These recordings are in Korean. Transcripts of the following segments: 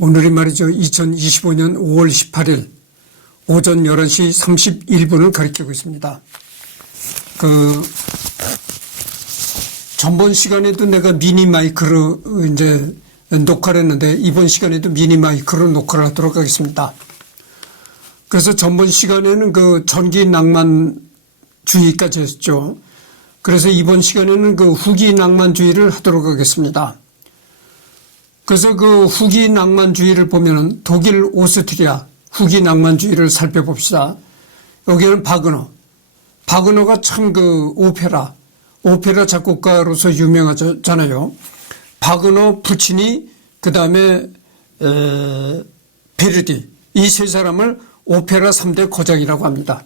오늘이 말이죠. 2025년 5월 18일 오전 11시 31분을 가리키고 있습니다. 전번 시간에도 내가 미니 마이크로 이제 녹화를 했는데 이번 시간에도 미니 마이크로 녹화를 하도록 하겠습니다. 그래서 전번 시간에는 전기 낭만주의까지 했죠. 그래서 이번 시간에는 후기 낭만주의를 하도록 하겠습니다. 그래서 후기 낭만주의를 보면은 독일 오스트리아 후기 낭만주의를 살펴봅시다. 여기는 바그너가 참 오페라 작곡가로서 유명하잖아요. 바그너, 부치니, 그 다음에 베르디 이 세 사람을 오페라 3대 거장이라고 합니다.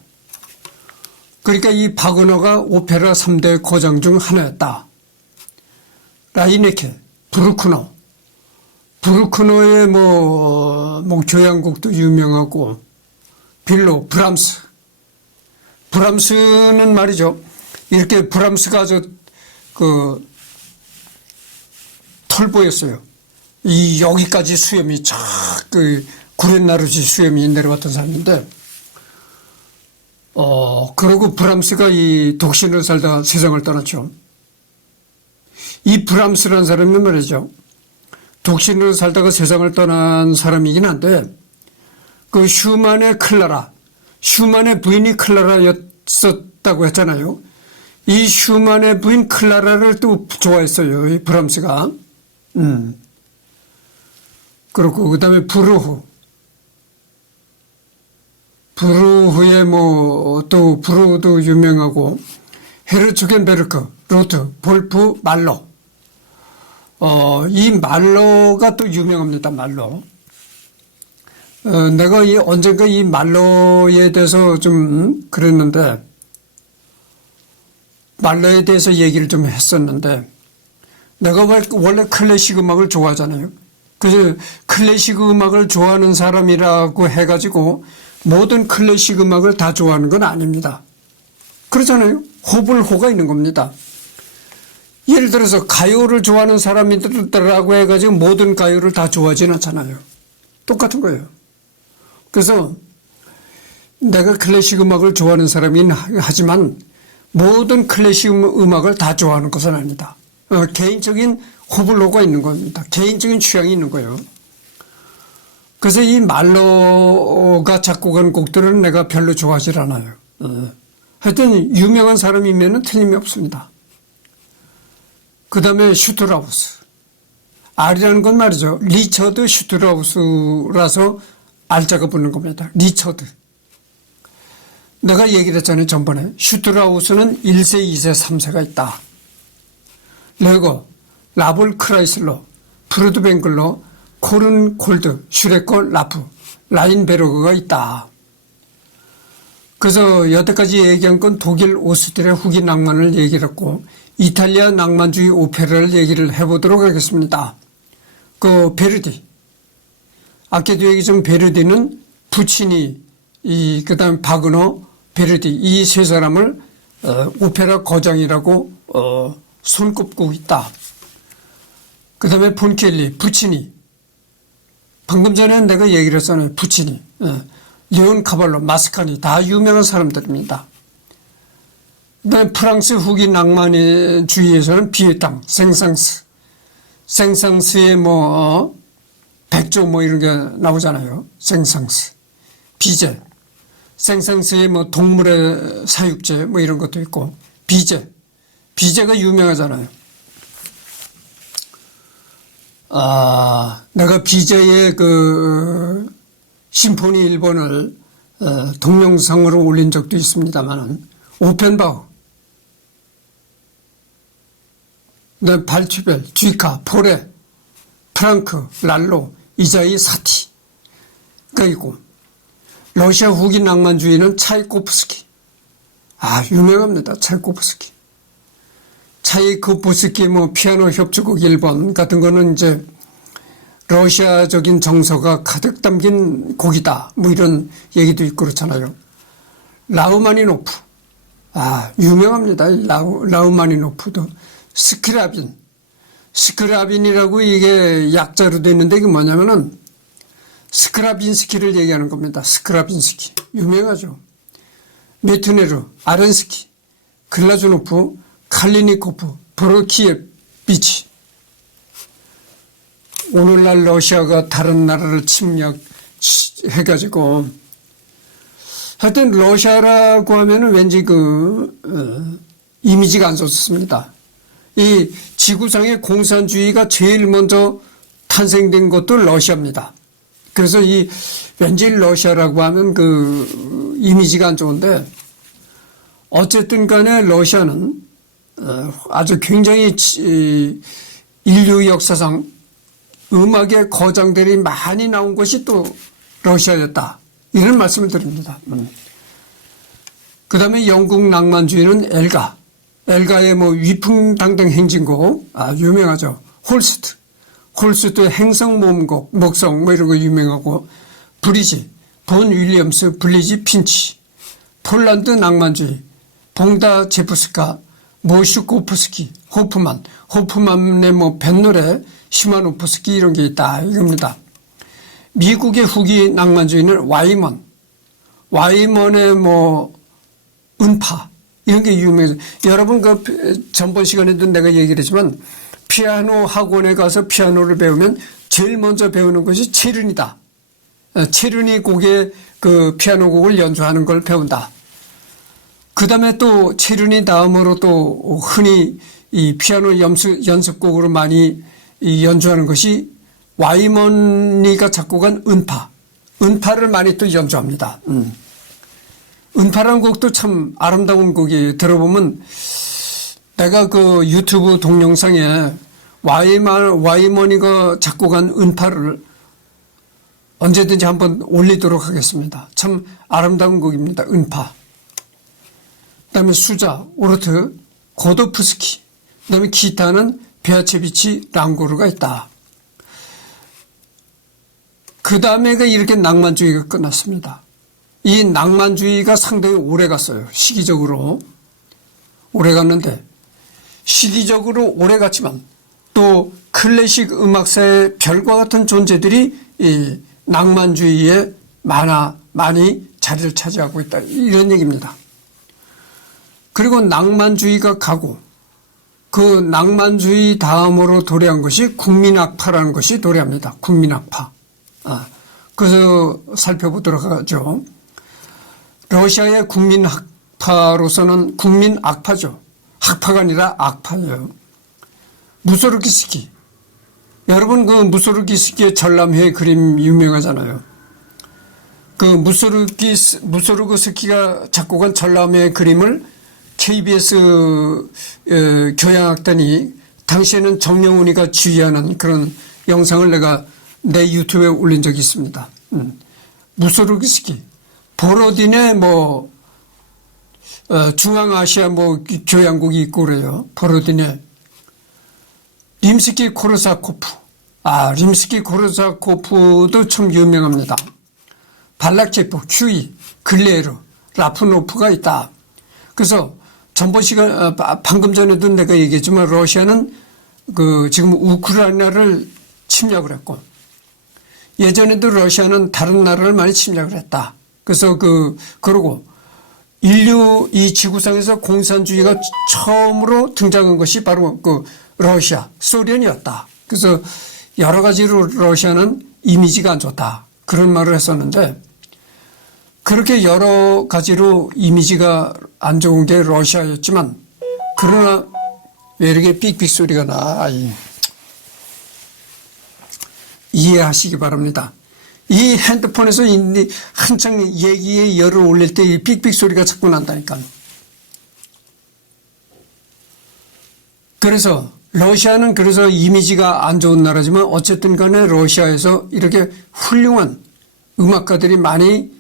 그러니까 이 바그너가 오페라 3대 거장 중 하나였다. 라이네케, 브루크너의 교향곡도 유명하고 빌로, 브람스는 말이죠. 이렇게 브람스가 아주 털보였어요. 여기까지 수염이 구렛나루지 수염이 내려왔던 사람인데, 그러고 브람스가 이 독신을 살다가 세상을 떠났죠. 이 브람스라는 사람은 말이죠. 독신으로 살다가 세상을 떠난 사람이긴 한데, 슈만의 부인이 클라라였었다고 했잖아요. 이 슈만의 부인 클라라를 또 좋아했어요, 이 브람스가. 그렇고, 그 다음에 브루흐의 또 브루도 유명하고, 헤르츠겐베르크, 로트, 볼프, 말로. 이 말로가 또 유명합니다, 말로. 내가 언젠가 이 말로에 대해서 좀 그랬는데, 말로에 대해서 얘기를 좀 했었는데, 내가 원래 클래식 음악을 좋아하잖아요. 그래서 클래식 음악을 좋아하는 사람이라고 해가지고 모든 클래식 음악을 다 좋아하는 건 아닙니다. 그렇잖아요. 호불호가 있는 겁니다. 예를 들어서 가요를 좋아하는 사람이라고 해가지고 모든 가요를 다 좋아하지는 않잖아요. 똑같은 거예요. 그래서 내가 클래식 음악을 좋아하는 사람이긴 하지만 모든 클래식 음악을 다 좋아하는 것은 아니다. 개인적인 호불호가 있는 겁니다. 개인적인 취향이 있는 거예요. 그래서 이 말로가 작곡한 곡들은 내가 별로 좋아하지 않아요. 하여튼 유명한 사람이면 틀림이 없습니다. 그 다음에 슈트라우스. R이라는 건 말이죠. 리처드 슈트라우스라서 R자가 붙는 겁니다. 리처드. 내가 얘기를 했잖아요. 전번에. 슈트라우스는 1세, 2세, 3세가 있다. 레고, 라볼 크라이슬러, 프루드뱅글러, 코른 골드, 슈레커, 라프, 라인베르그가 있다. 그래서 여태까지 얘기한 건 독일 오스트리아 후기 낭만을 얘기를 했고, 이탈리아 낭만주의 오페라를 얘기를 해보도록 하겠습니다. 베르디. 아까도 얘기했던 베르디는 부치니, 그 다음에 바그너, 베르디, 이 세 사람을, 오페라 거장이라고, 손꼽고 있다. 그 다음에 폰켈리, 부치니. 방금 전에 내가 얘기를 했잖아요. 부치니. 레온 카발로, 마스카니, 다 유명한 사람들입니다. 그다음에 프랑스 후기 낭만주의에서는 비에탕, 생상스의 백조 이런 게 나오잖아요. 생상스, 비제, 생상스의 동물의 사육제 이런 것도 있고, 비제가 유명하잖아요. 내가 비제의 심포니 1번을 동영상으로 올린 적도 있습니다만은, 오펜바우, 발튜벨, 쥐카, 포레, 프랑크, 랄로, 이자이, 사티가 있고, 러시아 후기 낭만주의는 차이코프스키. 유명합니다. 차이코프스키, 피아노 협주곡 1번 같은 거는 이제 러시아적인 정서가 가득 담긴 곡이다. 이런 얘기도 있고 그렇잖아요. 라흐마니노프. 유명합니다. 라흐마니노프도. 스크라빈이라고 이게 약자로 되어 있는데 이게 뭐냐면은 스크라빈스키를 얘기하는 겁니다. 스크라빈스키. 유명하죠. 메트네르, 아렌스키, 글라즈노프, 칼리니코프, 브로키예비치. 오늘날 러시아가 다른 나라를 침략해가지고 하여튼 러시아라고 하면은 왠지 이미지가 안 좋습니다. 이 지구상의 공산주의가 제일 먼저 탄생된 것도 러시아입니다. 그래서 왠지 러시아라고 하면 이미지가 안 좋은데 어쨌든 간에 러시아는 아주 굉장히 인류 역사상 음악의 거장들이 많이 나온 것이 또 러시아였다. 이런 말씀을 드립니다. 그 다음에 영국 낭만주의는 엘가. 엘가의 위풍당당 행진곡, 유명하죠. 홀스트. 홀스트의 행성모음곡, 목성, 이런 거 유명하고, 브리지, 본 윌리엄스, 블리지 핀치, 폴란드 낭만주의, 봉다 제프스카, 모슈코프스키, 호프만의 뱃노래, 시마노프스키 이런 게 있다. 이겁니다. 미국의 후기 낭만주의는 와이먼의 은파, 이런 게 유명해요. 여러분 전번 시간에도 내가 얘기를 했지만 피아노 학원에 가서 피아노를 배우면 제일 먼저 배우는 것이 체르니다. 체르니 곡의 피아노 곡을 연주하는 걸 배운다. 그 다음에 또 체르니 다음으로 또 흔히 이 피아노 연습곡으로 많이 연주하는 것이 와이머니가 작곡한 은파를 많이 또 연주합니다. 은파라는 곡도 참 아름다운 곡이에요. 들어보면 내가 유튜브 동영상에 와이머니가 작곡한 은파를 언제든지 한번 올리도록 하겠습니다. 참 아름다운 곡입니다. 은파. 그 다음에 수자, 오르트, 고도프스키, 그 다음에 기타는 베아체비치 랑고르가 있다. 그 다음에가 이렇게 낭만주의가 끝났습니다. 이 낭만주의가 상당히 오래 갔어요. 시기적으로. 오래 갔는데, 시기적으로 오래 갔지만, 또 클래식 음악사의 별과 같은 존재들이 이 낭만주의에 많이 자리를 차지하고 있다. 이런 얘기입니다. 그리고 낭만주의가 가고, 그 낭만주의 다음으로 도래한 것이 국민악파라는 것이 도래합니다. 국민악파. 그래서 살펴보도록 하죠. 러시아의 국민악파로서는 국민악파죠. 학파가 아니라 악파예요. 무소르기스키. 여러분 무소르기스키의 전람회 그림 유명하잖아요. 무소르기스키가 작곡한 전람회 그림을 KBS 교향악단이 당시에는 정영훈이가 지휘하는 그런 영상을 내가 내 유튜브에 올린 적이 있습니다. 무소르기스키, 보로딘의 중앙아시아 교향곡이 있고 그래요. 보로딘의 림스키 코르사코프. 림스키 코르사코프도 참 유명합니다. 발락제프, 큐이, 글레르, 라프노프가 있다. 그래서 방금 전에도 내가 얘기했지만 러시아는 지금 우크라이나를 침략을 했고 예전에도 러시아는 다른 나라를 많이 침략을 했다. 그래서 그러고 인류 이 지구상에서 공산주의가 처음으로 등장한 것이 바로 러시아, 소련이었다. 그래서 여러 가지로 러시아는 이미지가 안 좋다. 그런 말을 했었는데 그렇게 여러 가지로 이미지가 안 좋은 게 러시아였지만 그러나 왜 이렇게 삑삑 소리가 나? 이해하시기 바랍니다. 이 핸드폰에서 한창 얘기에 열을 올릴 때 이 삑삑 소리가 자꾸 난다니까. 그래서 러시아는 그래서 이미지가 안 좋은 나라지만 어쨌든 간에 러시아에서 이렇게 훌륭한 음악가들이 많이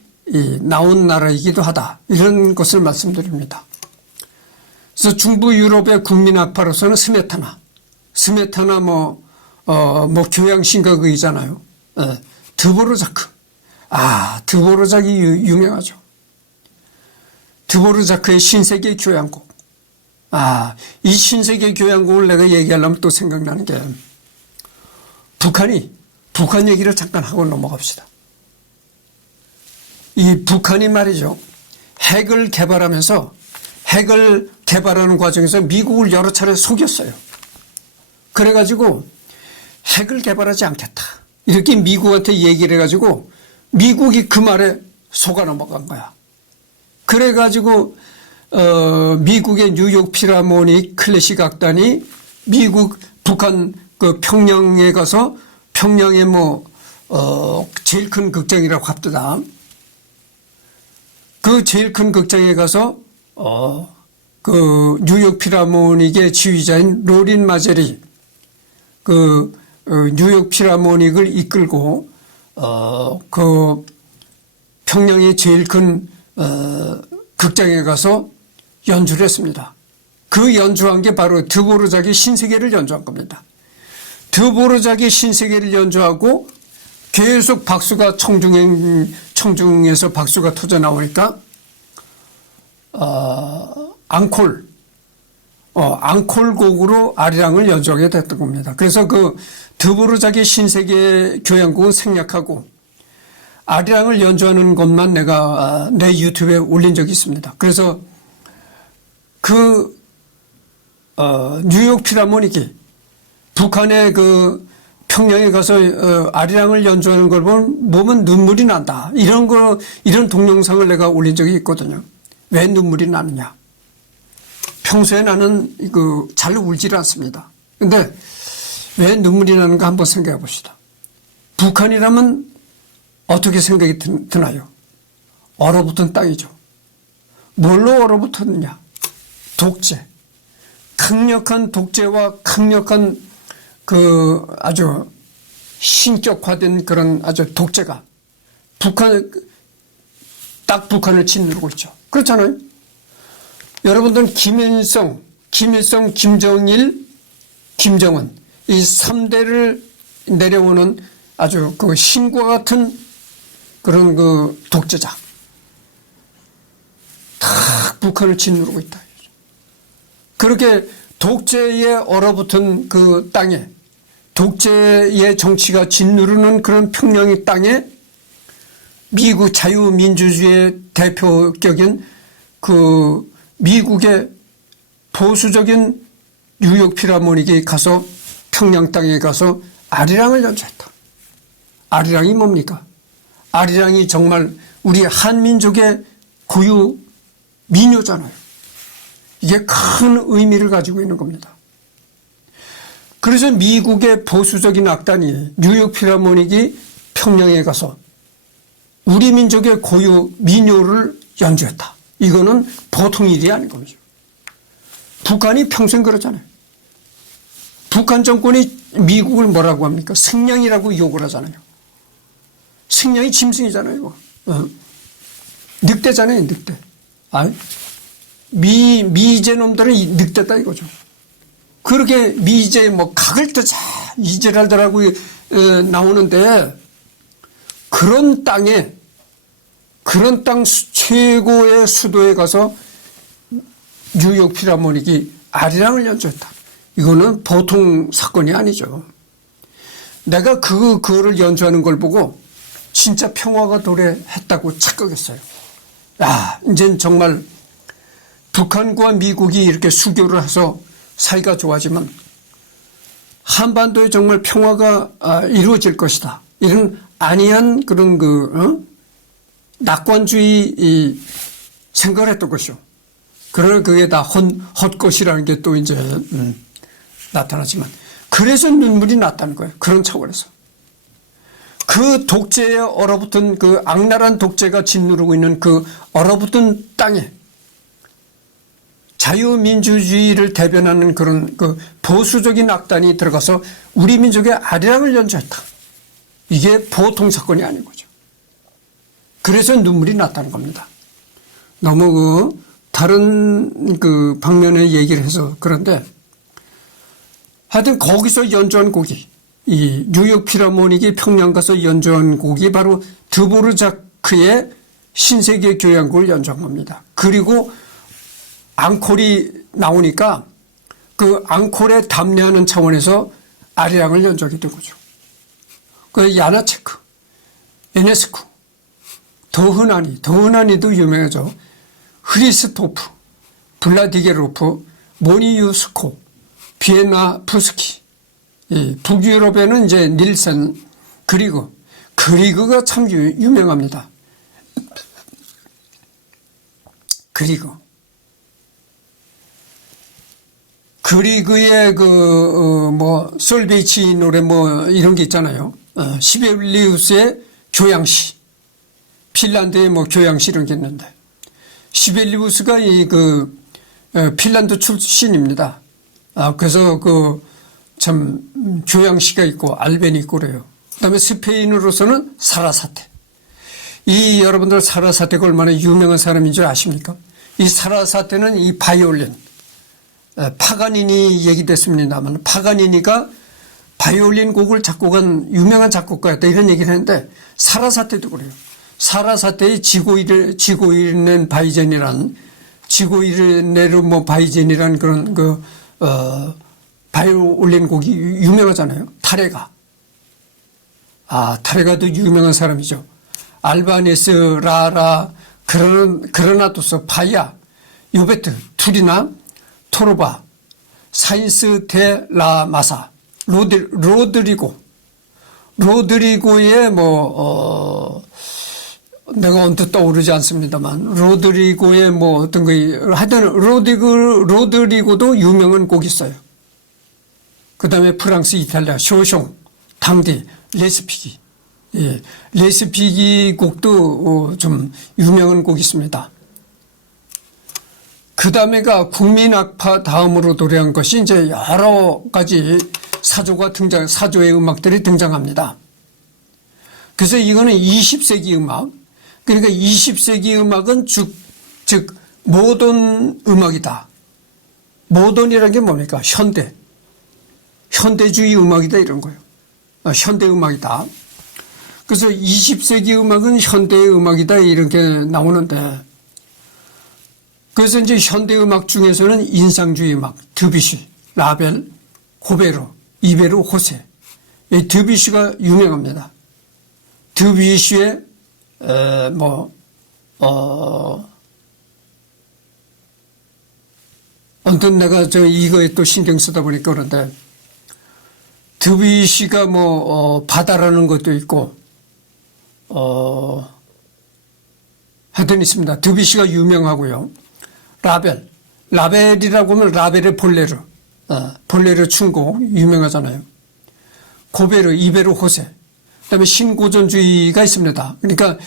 나온 나라이기도 하다. 이런 것을 말씀드립니다. 그래서 중부 유럽의 국민악파로서는 스메타나 교향신가극이잖아요. 드보르자크. 드보르자크이 유명하죠. 드보르자크의 신세계 교향곡. 이 신세계 교향곡을 내가 얘기하려면 또 생각나는 게 북한 얘기를 잠깐 하고 넘어갑시다. 이 북한이 말이죠. 핵을 개발하면서 핵을 개발하는 과정에서 미국을 여러 차례 속였어요. 그래가지고 핵을 개발하지 않겠다. 이렇게 미국한테 얘기를 해가지고 미국이 그 말에 속아 넘어간 거야. 그래가지고 미국의 뉴욕 필하모닉 클래식 악단이 미국 북한 그 평양에 가서 평양에 제일 큰 극장이라고 합니다. 그 제일 큰 극장에 가서 그 뉴욕 필하모닉의 지휘자인 로린 마젤이 그 뉴욕 필하모닉을 이끌고 그 평양의 제일 큰 극장에 가서 연주를 했습니다. 그 연주한 게 바로 드보르자기 신세계를 연주한 겁니다. 드보르자기 신세계를 연주하고 계속 박수가 청중에서 박수가 터져 나오니까 앙콜곡으로 아리랑을 연주하게 됐던 겁니다. 그래서 그 드보르자기 신세계 교향곡은 생략하고 아리랑을 연주하는 것만 내가 내 유튜브에 올린 적이 있습니다. 그래서 그 뉴욕 필하모닉이 북한의 그 평양에 가서 아리랑을 연주하는 걸 보면 눈물이 난다. 이런 동영상을 내가 올린 적이 있거든요. 왜 눈물이 나느냐? 평소에 나는 잘 울지를 않습니다. 근데 왜 눈물이 나는가 한번 생각해 봅시다. 북한이라면 어떻게 생각이 드나요? 얼어붙은 땅이죠. 뭘로 얼어붙었느냐? 독재. 강력한 독재와 강력한 그 아주 신격화된 그런 아주 독재가 북한을 짓누르고 있죠. 그렇잖아요. 여러분들은 김일성, 김정일, 김정은 이 3대를 내려오는 아주 그 신과 같은 그런 그 독재자 다 북한을 짓누르고 있다. 그렇게 독재에 얼어붙은 그 땅에 독재의 정치가 짓누르는 그런 평양의 땅에 미국 자유민주주의의 대표격인 그 미국의 보수적인 뉴욕 필하모닉이 가서 평양 땅에 가서 아리랑을 연주했다. 아리랑이 뭡니까? 아리랑이 정말 우리 한민족의 고유 민요잖아요. 이게 큰 의미를 가지고 있는 겁니다. 그래서 미국의 보수적인 악단이 뉴욕 필하모닉이 평양에 가서 우리 민족의 고유 민요를 연주했다. 이거는 보통 일이 아닌 겁니다. 북한이 평생 그러잖아요. 북한 정권이 미국을 뭐라고 합니까? 승냥이라고 욕을 하잖아요. 승냥이 짐승이잖아요. 늑대잖아요, 늑대. 미제 놈들은 늑대다 이거죠. 그렇게 미제 각을 뜨자 이제랄더라고 나오는데 그런 땅 최고의 수도에 가서 뉴욕 필하모닉이 아리랑을 연주했다. 이거는 보통 사건이 아니죠. 내가 그거를 연주하는 걸 보고 진짜 평화가 도래했다고 착각했어요. 이젠 정말 북한과 미국이 이렇게 수교를 해서 사이가 좋아지면 한반도에 정말 평화가 이루어질 것이다. 이런 안이한 그런 낙관주의 생각을 했던 것이요. 그러나 그게 다 헛것이라는 게 또 이제 나타나지만 그래서 눈물이 났다는 거예요. 그런 차원에서. 그 독재에 얼어붙은 그 악랄한 독재가 짓누르고 있는 그 얼어붙은 땅에 자유민주주의를 대변하는 그런 그 보수적인 악단이 들어가서 우리 민족의 아리랑을 연주했다. 이게 보통 사건이 아닌 거죠. 그래서 눈물이 났다는 겁니다. 너무 다른 그 방면의 얘기를 해서 그런데 하여튼 거기서 연주한 곡이 이 뉴욕 필하모닉이 평양 가서 연주한 곡이 바로 드보르자크의 신세계 교향곡을 연주한 겁니다. 그리고 앙콜이 나오니까 그 앙콜에 답례하는 차원에서 아리랑을 연주하게 된 거죠. 그 야나체크, 에네스쿠 더흔하니도 유명하죠. 흐리스토프, 블라디게로프, 모니유스코, 비에나 푸스키. 북유럽에는 이제 닐센, 그리그가 참 유명합니다. 그리그의 솔베이치 노래 이런 게 있잖아요. 시벨리우스의 교양시. 핀란드의 교양시 이런 게 있는데. 시벨리우스가 핀란드 출신입니다. 그래서 참 교양시가 있고 알벤이 있고 그래요. 그다음에 스페인으로서는 사라사테. 여러분들 사라사테가 얼마나 유명한 사람인 줄 아십니까? 이 사라사테는 이 바이올린, 파가니니 얘기됐습니다만 파가니니가 바이올린 곡을 작곡한 유명한 작곡가였다 이런 얘기를 했는데 사라사테도 그래요. 사라사테의 지고이르네 바이젠이란 그런 바이올린 곡이 유명하잖아요. 타레가. 타레가도 유명한 사람이죠. 알바네스, 라라, 그라나토스, 파야, 요베트, 투리나, 토르바, 사인스 데 라 마사, 로드리고의 내가 언뜻 떠오르지 않습니다만 로드리고의 어떤 하여튼 로드리고도 유명한 곡이 있어요. 그 다음에 프랑스, 이탈리아, 쇼숑, 당디, 레스피기. 레스피기 곡도 좀 유명한 곡이 있습니다. 그 다음에가 국민악파 다음으로 노래한 것이 이제 여러 가지 사조의 음악들이 등장합니다. 그래서 이거는 20세기 음악, 그러니까 20세기 음악은 즉 모던 음악이다. 모던이라는 게 뭡니까? 현대주의 음악이다 이런 거예요. 현대 음악이다. 그래서 20세기 음악은 현대의 음악이다 이렇게 나오는데 그래서 이제 현대 음악 중에서는 인상주의 음악, 드뷔시, 라벨, 고베르, 이베르, 호세. 이 드뷔시가 유명합니다. 드뷔시의 아무튼 내가 이거에 또 신경 쓰다 보니까 그런데 드뷔시가 바다라는 것도 있고 하여튼 있습니다. 드뷔시가 유명하고요. 라벨이라고 하면 라벨의 볼레르 춘곡 유명하잖아요. 고베르, 이베르, 호세. 그다음에 신고전주의가 있습니다. 그러니까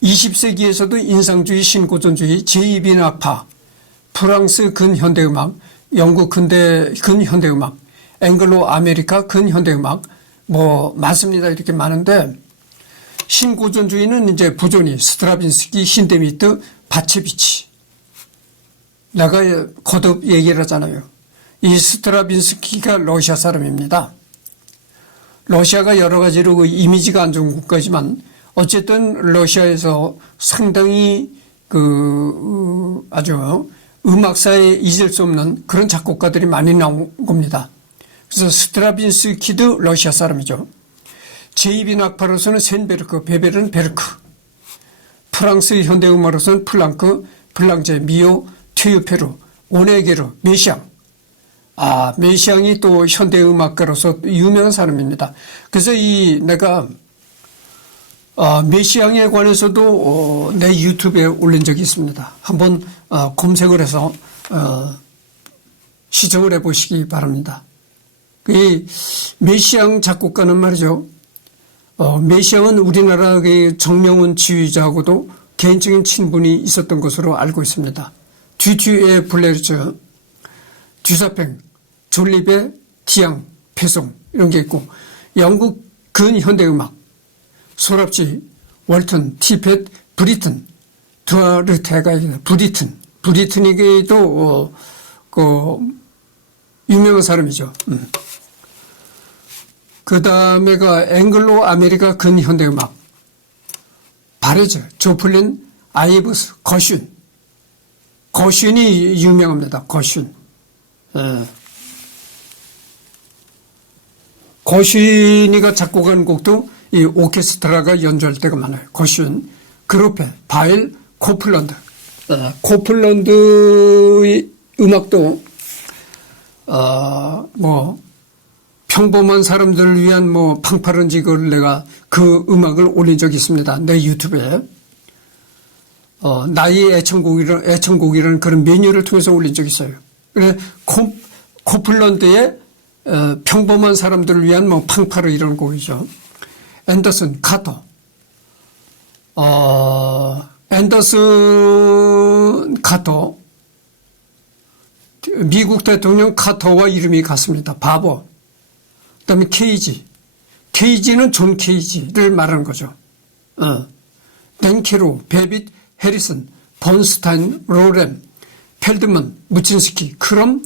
20세기에서도 인상주의, 신고전주의, 제2빈 악파, 프랑스 근현대음악, 영국 근현대음악, 앵글로 아메리카 근현대음악 많습니다. 이렇게 많은데 신고전주의는 이제 부존이, 스트라빈스키, 힌데미트, 바체비치. 내가 거듭 얘기를 하잖아요. 이 스트라빈스키가 러시아 사람입니다. 러시아가 여러 가지로 이미지가 안 좋은 국가지만 어쨌든 러시아에서 상당히 아주 음악사에 잊을 수 없는 그런 작곡가들이 많이 나온 겁니다. 그래서 스트라빈스키도 러시아 사람이죠. 제2빈 악파로서는 센베르크, 베베른 베르크, 프랑스 현대음악으로서는 플랑크, 블랑제, 미오, 튀유페르, 오네게르, 메시앙. 메시앙이 또 현대음악가로서 유명한 사람입니다. 그래서 내가 메시앙에 관해서도 내 유튜브에 올린 적이 있습니다. 한번 검색을 해서 시청을 해보시기 바랍니다. 이 메시앙 작곡가는 말이죠. 메시앙은 우리나라의 정명훈 지휘자하고도 개인적인 친분이 있었던 것으로 알고 있습니다. 듀튜의 블레르츠, 듀사팽, 졸리베, 디앙, 페송 이런 게 있고 영국 근현대음악, 소랍지, 월튼, 티펫, 브리튼, 두아르테가 있는 브리튼이게도 유명한 사람이죠. 그 다음에가 앵글로 아메리카 근현대음악, 바레즈, 조플린, 아이브스, 거슌이 유명합니다. 거슌이가 작곡한 곡도 이 오케스트라가 연주할 때가 많아요. 거슌. 그룹의 바일 코플런드. 코플런드의 음악도 뭐 평범한 사람들을 위한 뭐 팡파른지 그걸 내가 그 음악을 올린 적이 있습니다. 내 유튜브에. 나의 애청곡이라는 그런 메뉴를 통해서 올린 적이 있어요. 그래 코플런드의 평범한 사람들을 위한 뭐 팡파르 이런 곡이죠. 앤더슨 카터. 앤더슨 카터. 미국 대통령 카터와 이름이 같습니다. 바보. 그다음에 케이지. 케이지는 존 케이지를 말하는 거죠. 댄 캐로, 베빗 해리슨, 번스타인, 로렘, 펠드먼, 무친스키, 크럼,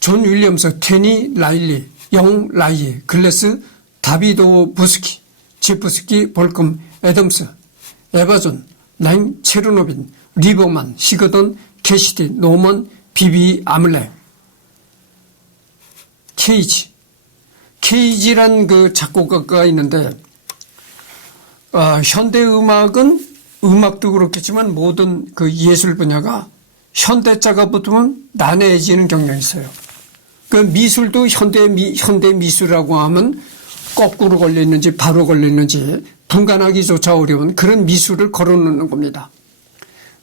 존 윌리엄스, 테니 라일리, 영 라이에, 글래스, 다비도 부스키, 지프스키, 볼컴, 애덤스, 에바존, 라임, 체르노빈, 리버만, 시거던, 캐시디, 노먼, 비비, 아물레, 케이지. 케이지란 그 작곡가가 있는데, 현대 음악도 그렇겠지만 모든 그 예술 분야가 현대자가 붙으면 난해해지는 경향이 있어요. 그 미술도 현대 미술이라고 하면 거꾸로 걸려있는지 바로 걸려있는지 분간하기조차 어려운 그런 미술을 걸어놓는 겁니다.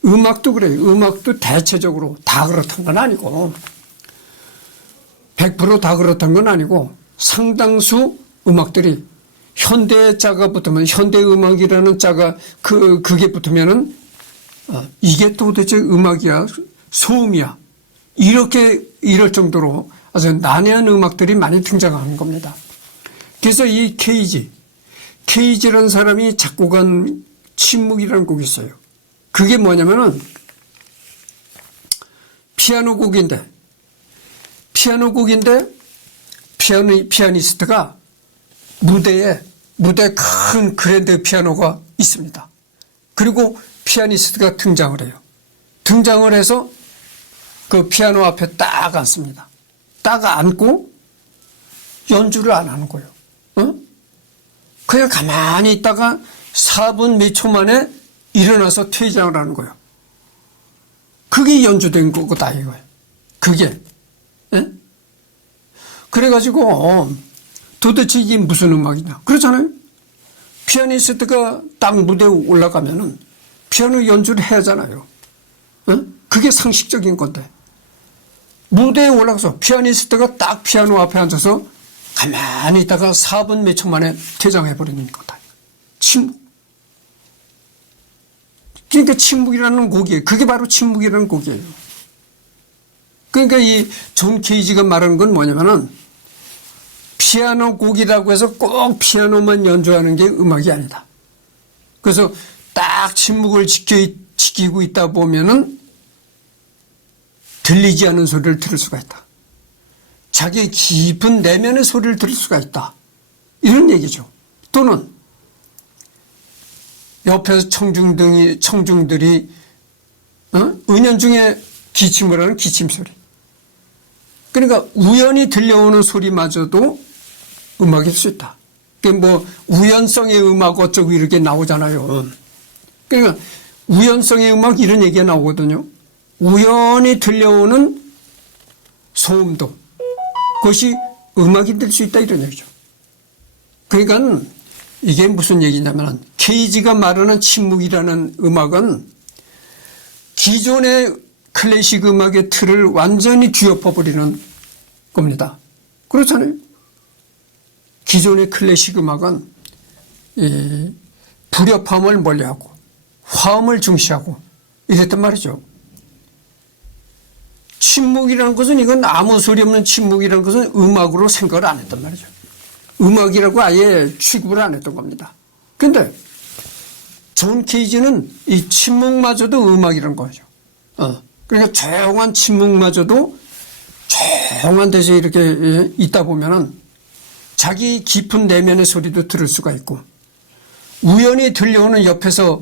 음악도 그래요. 음악도 대체적으로 다 그렇다는 건 아니고 100% 다 그렇다는 건 아니고 상당수 음악들이 현대자가 붙으면 현대음악이라는 자가 그게 붙으면은 이게 도대체 음악이야 소음이야 이럴 정도로 아주 난해한 음악들이 많이 등장하는 겁니다. 그래서 이 케이지라는 사람이 작곡한 침묵이라는 곡이 있어요. 그게 뭐냐면은 피아노 곡인데 피아니스트가 무대 큰 그랜드 피아노가 있습니다. 그리고 피아니스트가 등장을 해요. 등장을 해서 그 피아노 앞에 딱 앉습니다. 딱 앉고 연주를 안 하는 거예요. 그냥 가만히 있다가 4분 몇 초 만에 일어나서 퇴장을 하는 거예요. 그게 연주된 거다 이거예요. 그게. 예? 그래가지고 도대체 이게 무슨 음악이냐. 그렇잖아요. 피아니스트가 딱 무대에 올라가면은 피아노 연주를 해야 하잖아요. 그게 상식적인 건데. 무대에 올라가서 피아니스트가 딱 피아노 앞에 앉아서 가만히 있다가 4분 몇 초 만에 퇴장해버리는 거다. 침묵. 그러니까 침묵이라는 곡이에요. 그게 바로 침묵이라는 곡이에요. 그러니까 이 존 케이지가 말하는 건 뭐냐면은 피아노 곡이라고 해서 꼭 피아노만 연주하는 게 음악이 아니다. 그래서 딱 침묵을 지키고 있다 보면은 들리지 않는 소리를 들을 수가 있다. 자기 깊은 내면의 소리를 들을 수가 있다. 이런 얘기죠. 또는 옆에서 청중들이 은연중에 기침을 하는 기침소리. 그러니까 우연히 들려오는 소리마저도 음악일 수 있다. 뭐 우연성의 음악 어쩌고 이렇게 나오잖아요. 그러니까 우연성의 음악 이런 얘기가 나오거든요. 우연히 들려오는 소음도 그것이 음악이 될 수 있다 이런 얘기죠. 그러니까 이게 무슨 얘기냐면 케이지가 말하는 침묵이라는 음악은 기존의 클래식 음악의 틀을 완전히 뒤엎어버리는 겁니다. 그렇잖아요. 기존의 클래식 음악은 불협화음을 멀리하고 화음을 중시하고 이랬단 말이죠. 침묵이라는 것은 이건 아무 소리 없는 침묵이라는 것은 음악으로 생각을 안 했단 말이죠. 음악이라고 아예 취급을 안 했던 겁니다. 그런데 존 케이지는 이 침묵마저도 음악이라는 거죠. 그러니까 조용한 침묵마저도 조용한 데서 이렇게 있다 보면은 자기 깊은 내면의 소리도 들을 수가 있고 우연히 들려오는 옆에서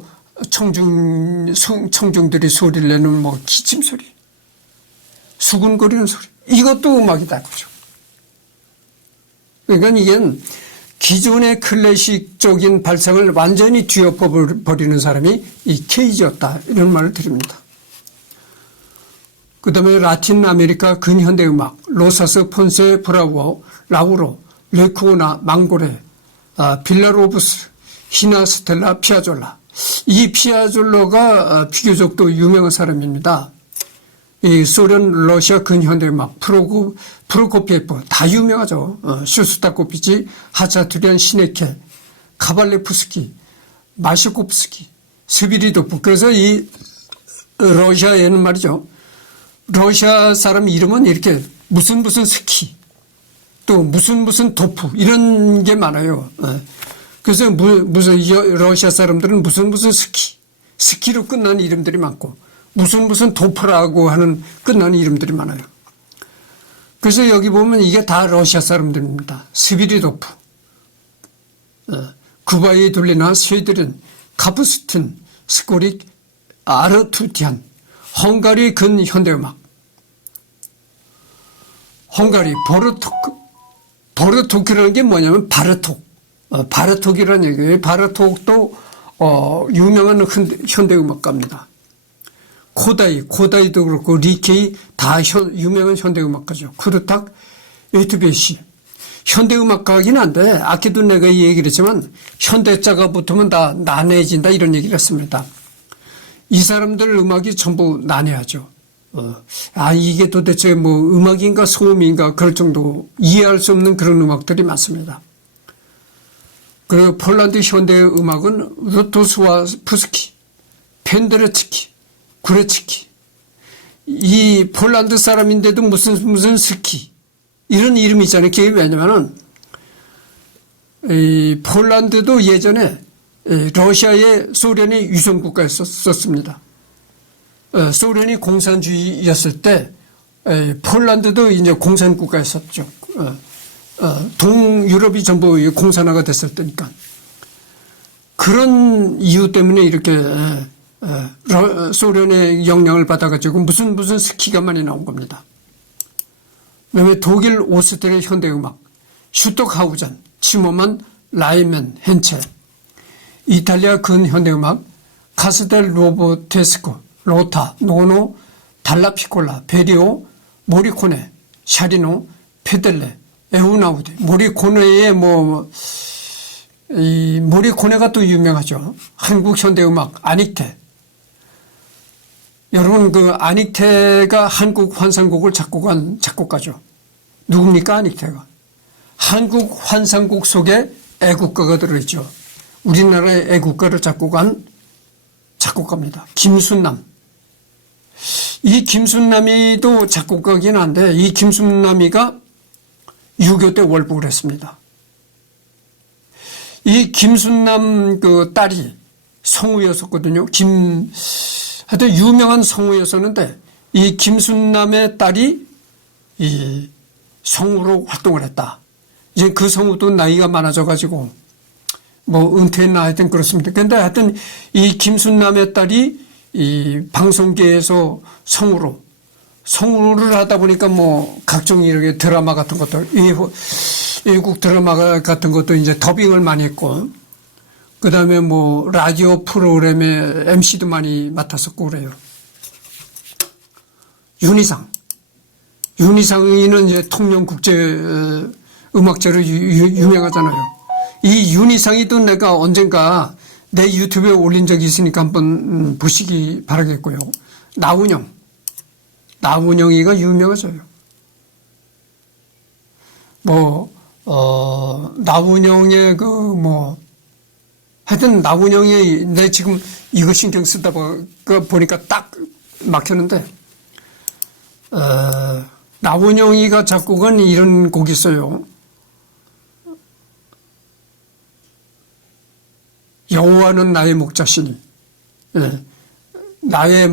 청중들이 소리를 내는 뭐 기침 소리, 수근거리는 소리 이것도 음악이다 그죠. 그러니까 이게 기존의 클래식적인 발상을 완전히 뒤엎어버리는 사람이 이 케이지였다. 이런 말을 드립니다. 그 다음에 라틴 아메리카 근현대 음악, 로사스 폰세 브라워, 라우로, 레쿠오나, 망고레, 빌라로브스, 히나 스텔라, 피아졸라. 이 피아졸라가 비교적 또 유명한 사람입니다. 이 소련, 러시아 근현대 음악, 프로코피에프 다 유명하죠. 슈스타코비치, 하차투리안, 시네케, 카발레프스키, 마시코프스키, 스비리도프. 그래서 이 러시아에는 말이죠. 러시아 사람 이름은 이렇게 무슨 스키, 또 무슨 도프 이런 게 많아요. 그래서 무슨 러시아 사람들은 무슨 스키로 끝나는 이름들이 많고 무슨 도프라고 하는 끝나는 이름들이 많아요. 그래서 여기 보면 이게 다 러시아 사람들입니다. 스비리도프, 구바이 둘리나 스웨드린, 카프스튼, 스코릭, 아르투티안, 헝가리 근현대음악, 헝가리 보르토크라는 게 뭐냐면 바르톡이라는 얘기예요. 바르톡도 유명한 현대음악가입니다. 코다이도 그렇고 리케이 다 유명한 현대음악가죠. 쿠르탁, 에투베시. 현대음악가긴 한데 아까도 내가 이 얘기를 했지만 현대자가 붙으면 다 난해해진다 이런 얘기를 했습니다. 이 사람들 음악이 전부 난해하죠. 이게 도대체 뭐 음악인가 소음인가 그럴 정도 이해할 수 없는 그런 음악들이 많습니다. 그 폴란드 현대 음악은 루토스와 푸스키, 펜데레츠키, 구레츠키. 이 폴란드 사람인데도 무슨 스키 이런 이름이 있잖아요. 그게 왜냐면은 이 폴란드도 예전에 러시아의 소련의 유성국가였었습니다. 소련이 공산주의였을 때 폴란드도 이제 공산국가였었죠. 동유럽이 전부 공산화가 됐을 때니까. 그런 이유 때문에 이렇게 소련의 영향을 받아가지고 무슨 스키가 많이 나온 겁니다. 그다음에 독일 오스트리아 현대음악, 슈토크하우젠, 치모만, 라이멘, 헨체. 이탈리아 근현대음악, 카스델 로보테스코, 로타, 노노, 달라피콜라, 베리오, 모리코네, 샤리노, 페델레, 에우나우디. 모리코네의 이 모리코네가 또 유명하죠. 한국 현대음악, 아닉테. 여러분, 그 아닉테가 한국 환상곡을 작곡한 작곡가죠. 누굽니까, 아닉테가? 한국 환상곡 속에 애국가가 들어있죠. 우리나라의 애국가를 작곡한 작곡가입니다. 김순남. 이 김순남이도 작곡가긴 한데 이 김순남이가 6.25 때 월북을 했습니다. 이 김순남 그 딸이 성우였었거든요. 하여튼 유명한 성우였었는데 이 김순남의 딸이 이 성우로 활동을 했다. 이제 그 성우도 나이가 많아져가지고 뭐 은퇴했나 하여튼 그렇습니다. 그런데 하여튼 이 김순남의 딸이 이 방송계에서 성우를 하다 보니까 뭐 각종 이렇게 드라마 같은 것도 외국 드라마 같은 것도 이제 더빙을 많이 했고 그 다음에 뭐 라디오 프로그램의 MC도 많이 맡았었고 그래요. 윤희상이는 이제 통영국제 음악제로 유명하잖아요. 이 윤희상이도 내가 언젠가 내 유튜브에 올린 적이 있으니까 한번 보시기 바라겠고요. 나훈영이가 유명하죠. 나훈영의 하여튼 나훈영이 내 지금 이거 신경 쓰다 보니까 딱 막혔는데, 나훈영이가 작곡한 이런 곡이 있어요. 여호와는 나의 목자시니, 나의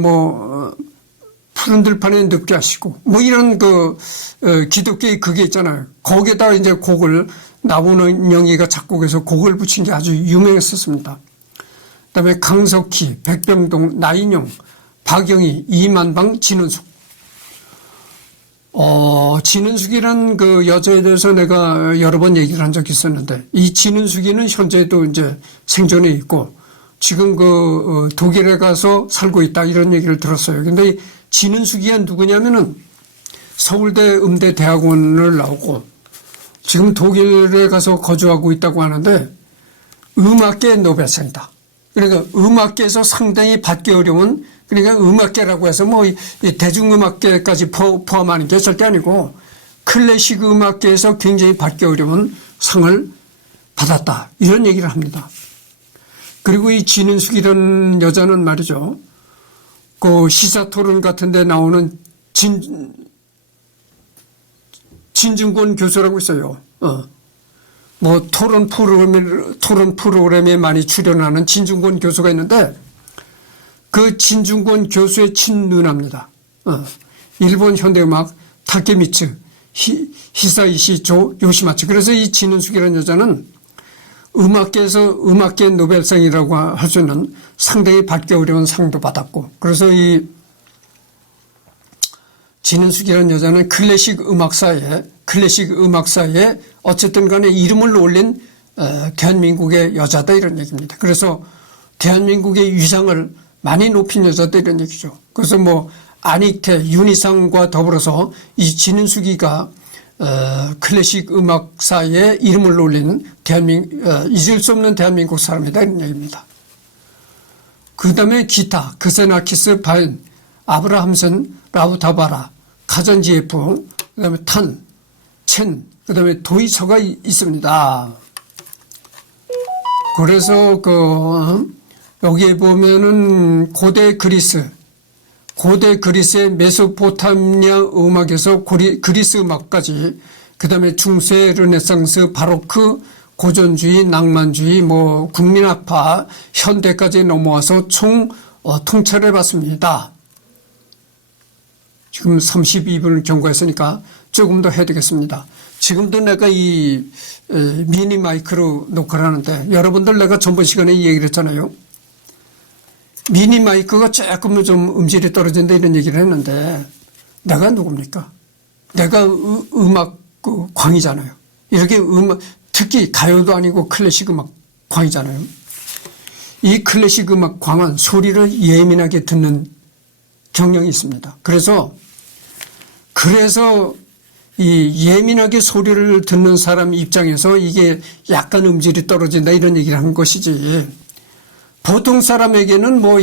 푸른 들판에 눕게 하시고, 이런 기독교의 그게 있잖아요. 거기에다 이제 곡을, 나훈영이가 작곡해서 곡을 붙인 게 아주 유명했었습니다. 그 다음에 강석희, 백병동, 나인용, 박영희, 이만방, 진은숙. 진은숙이란 그 여자에 대해서 내가 여러 번 얘기를 한 적이 있었는데, 이 진은숙이는 현재도 이제 생존해 있고, 지금 독일에 가서 살고 있다, 이런 얘기를 들었어요. 근데 이 진은숙이가 누구냐면은 서울대 음대 대학원을 나오고, 지금 독일에 가서 거주하고 있다고 하는데, 음악계 노벨상이다. 그러니까 음악계에서 상당히 받기 어려운, 그러니까 음악계라고 해서 뭐 대중음악계까지 포함하는 게 절대 아니고 클래식 음악계에서 굉장히 받기 어려운 상을 받았다, 이런 얘기를 합니다. 그리고 이 진은숙이라는 여자는 말이죠, 그 시사토론 같은 데 나오는 진중권 교수라고 있어요. 뭐 토론 프로그램에 많이 출연하는 진중권 교수가 있는데, 그 진중권 교수의 친누나입니다. 일본 현대음악 타케미츠 히사이시 조 요시마츠. 그래서 이 진은숙이라는 여자는 음악계에서 음악계 노벨상이라고 할 수 있는 상당히 받기 어려운 상도 받았고, 그래서 이 진은숙이라는 여자는 클래식 음악사에 어쨌든 간에 이름을 올린 대한민국의 여자다, 이런 얘기입니다. 그래서 대한민국의 위상을 많이 높인 여자다, 이런 얘기죠. 그래서 뭐 안익태, 윤희상과 더불어서 이 진은숙이가 클래식 음악사에 이름을 올리는 잊을 수 없는 대한민국 사람이다, 이런 얘기입니다. 그 다음에 기타, 그세나키스 바인, 아브라함슨, 라우타바라, 카잔지에프, 그 다음에 탄, 첸, 그 다음에 도이처가 있습니다. 그래서 여기에 보면은 고대 그리스의 메소포타미아 음악에서 그리스 음악까지, 그 다음에 중세, 르네상스, 바로크, 고전주의, 낭만주의, 뭐 국민학파, 현대까지 넘어와서 총 통찰해 봤습니다. 지금 32분을 경과했으니까 조금 더 해야 되겠습니다. 지금도 내가 이 미니 마이크로 녹화를 하는데, 여러분들 내가 전번 시간에 얘기를 했잖아요. 미니 마이크가 조금 좀 음질이 떨어진다, 이런 얘기를 했는데, 내가 누굽니까? 내가 음악 광이잖아요. 이렇게 특히 가요도 아니고 클래식 음악 광이잖아요. 이 클래식 음악 광은 소리를 예민하게 듣는 경향이 있습니다. 그래서 이 예민하게 소리를 듣는 사람 입장에서 이게 약간 음질이 떨어진다, 이런 얘기를 한 것이지, 보통 사람에게는 뭐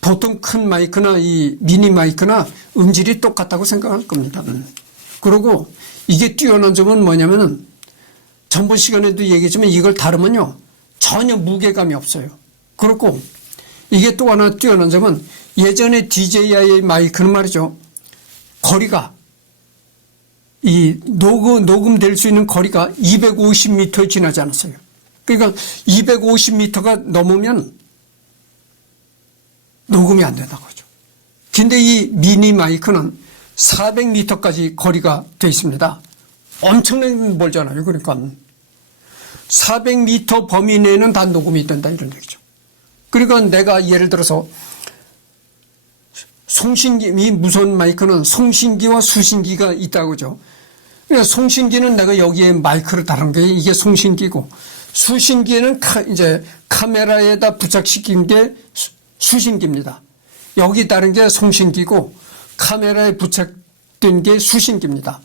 보통 큰 마이크나 이 미니 마이크나 음질이 똑같다고 생각할 겁니다. 그리고 이게 뛰어난 점은 뭐냐면은, 전번 시간에도 얘기했지만 이걸 다루면요, 전혀 무게감이 없어요. 그렇고 이게 또 하나 뛰어난 점은, 예전에 DJI 마이크는 말이죠, 거리가 녹음될 수 있는 거리가 250m에 지나지 않았어요. 그러니까 250m가 넘으면 녹음이 안 된다고 하죠. 근데 이 미니 마이크는 400m까지 거리가 되어 있습니다. 엄청나게 멀잖아요. 그러니까 400m 범위 내에는 다 녹음이 된다, 이런 얘기죠. 그러니까 내가 예를 들어서 이 무선 마이크는 송신기와 수신기가 있다고 하죠. 그러니까 송신기는 내가 여기에 마이크를 달은 게 이게 송신기고, 수신기에는 이제 카메라에다 부착시킨 게 수신기입니다. 여기 다른 게 송신기고, 카메라에 부착된 게 수신기입니다.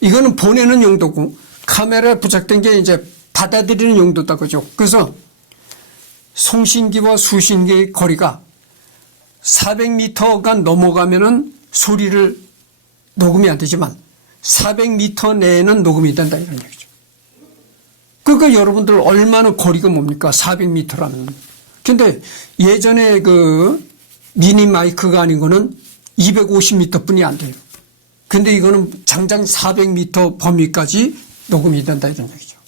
이거는 보내는 용도고, 카메라에 부착된 게 이제 받아들이는 용도다, 그죠? 그래서 송신기와 수신기의 거리가 400m가 넘어가면은 소리를 녹음이 안 되지만 400m 내에는 녹음이 된다, 이런 얘기죠. 그러니까 여러분들 얼마나 거리가 뭡니까? 400m라는. 근데 예전에 그 미니 마이크가 아닌 거는 250m 뿐이 안 돼요. 근데 이거는 장장 400m 범위까지 녹음이 된다, 이런 얘기죠.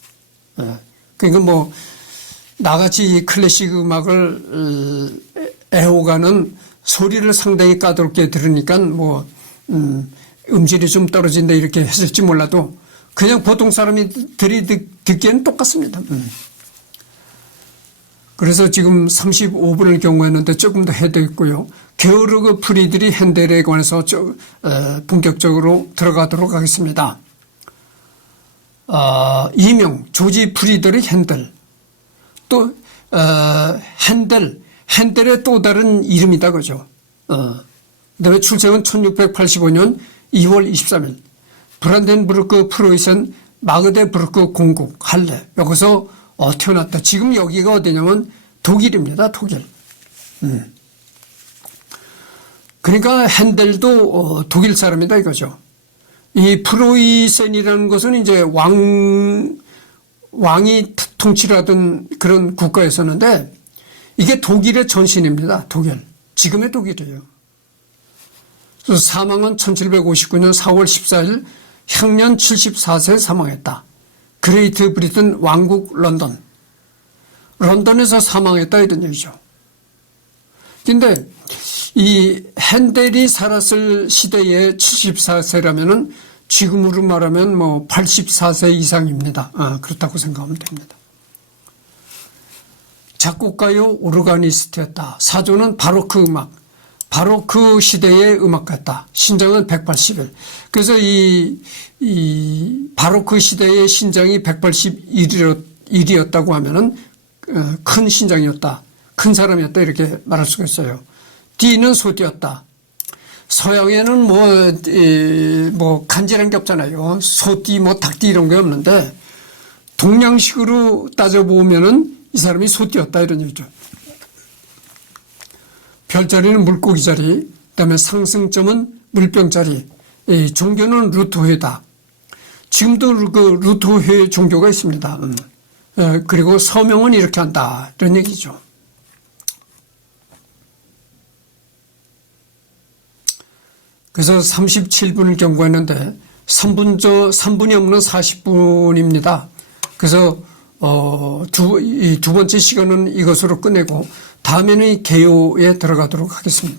그러니까 뭐 나같이 클래식 음악을 애호가는 소리를 상당히 까다롭게 들으니까 뭐 음질이 좀 떨어진다, 이렇게 했을지 몰라도 그냥 보통 사람들이 듣기에는 똑같습니다. 그래서 지금 35분을 경고했는데 조금 더 해야 되겠고요. 게오르그 프리드리 핸델에 관해서 본격적으로 들어가도록 하겠습니다. 이명 조지 프리드리 핸델, 또 핸델의 또 다른 이름이다 그죠. 그다음에 출생은 1685년 2월 23일 브란덴부르크 프로이센 마그데부르크 공국 할레, 여기서 태어났다. 지금 여기가 어디냐면 독일입니다. 독일. 그러니까 핸델도 독일 사람이다 이거죠. 이 프로이센이라는 것은 이제 왕이 통치를 하던 그런 국가였었는데, 이게 독일의 전신입니다. 독일. 지금의 독일이에요. 그래서 사망은 1759년 4월 14일 향년 74세에 사망했다. 그레이트 브리튼 왕국 런던에서 사망했다 이런 얘기죠. 근데 이 핸델이 살았을 시대에 74세라면은 지금으로 말하면 뭐 84세 이상입니다. 그렇다고 생각하면 됩니다. 작곡가요 오르가니스트였다. 사조는 바로크 음악, 바로크 시대의 음악가였다. 신장은 180일. 그래서 이 바로크 시대의 신장이 181이었다고 하면은 큰 신장이었다, 큰 사람이었다 이렇게 말할 수가 있어요. 띠는 소띠였다. 서양에는 뭐 간지란 게 없잖아요. 소띠, 뭐 닭띠 이런 게 없는데, 동양식으로 따져보면은 이 사람이 소띠였다 이런 얘기죠. 별자리는 물고기 자리, 그다음에 상승점은 물병자리, 종교는 루터회다. 지금도 그 루터회 종교가 있습니다. 그리고 서명은 이렇게 한다 이런 얘기죠. 그래서 37분을 경고했는데 3분이 없는 40분입니다. 그래서 두 번째 시간은 이것으로 끝내고 다음에는 개요에 들어가도록 하겠습니다.